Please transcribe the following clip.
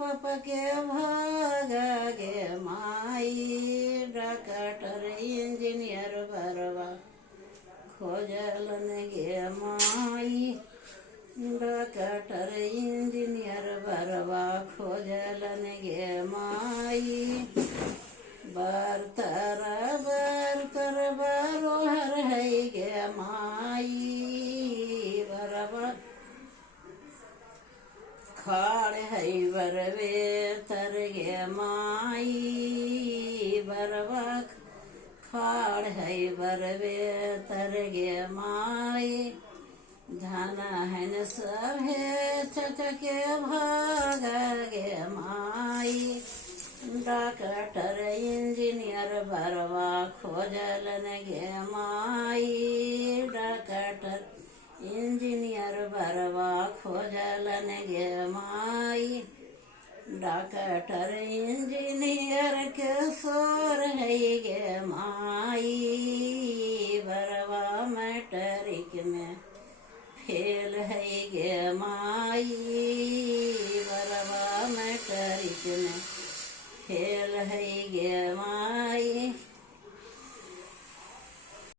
पप के भाग गे माई डॉक्टर इंजीनियर बरवा खोजलन गे माई डॉक्टर इंजीनियर बरवा खोजलन गे माई बरतर बरोहर है गे माई बरवा खाड़ है बरवे तर गे माई बरवा खाड़ है बरवे तर गे माई धन हन सभे चचके भाग गे माई डॉक्टर इंजीनियर बरवा खोजलन गे माई डॉक्टर इंजीनियर बरवा खोजलन गे माई डॉक्टर इंजीनियर के सोर है गे माई बरवा मैट्रिक में फेल है गे माई